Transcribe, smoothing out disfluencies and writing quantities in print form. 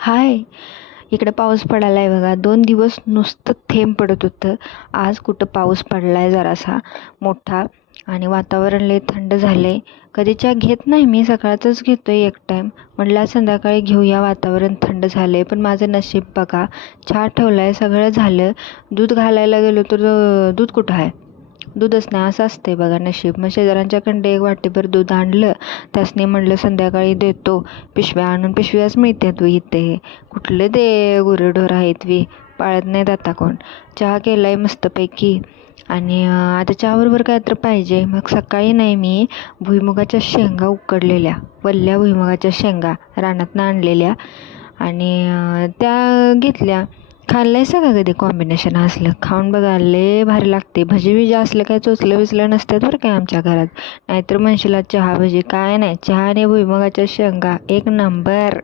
हाय. इकडे पाऊस पडायला आहे बघा. 2 दिवस नुसतं थेंब पडत होतं. आज कुठं पाऊस पडलाय जरासा मोठा. आणि वातावरण लय थंड झालंय. कधी चहा घेत नाही मी, सकाळचंच घेतोय एक टाईम. म्हटलं आज संध्याकाळी घेऊया, वातावरण थंड झालंय. पण माझं नशीब बघा, चहा ठेवलाय, सगळं झालं. दूध घालायला गेलो तर दूध कुठं आहे? दूधच नाही, असं असते बघा नशीब. मग शेजाऱ्यांच्याकडं एक वाटीभर दूध आणलं. त्यासनी म्हणलं संध्याकाळी देतो. पिशव्या आणून, पिशव्याच मिळतात इथे. कुठले ते गुरेढोर आहेत पाळत नाहीत आता कोण. चहा केलाय मस्तपैकी. आणि आता चहाबरोबर काय तर पाहिजे. मग सकाळी नाही, मी भुईमुगाच्या शेंगा उकडलेल्या, वल्ल्या भुईमुगाच्या शेंगा रानातनं आणलेल्या आणि त्या घेतल्या. खाल्लंयसा का कधी कॉम्बिनेशन असलं? खाऊन बघा, लय भारी लागते. भजी बिजी असलं काय चोचलं विचलं नसतात बरं काय आमच्या घरात. नाहीतर म्हणशीला चहा भजी काय नाही, चहा आणि भुईमुगाच्या शेंगा एक नंबर.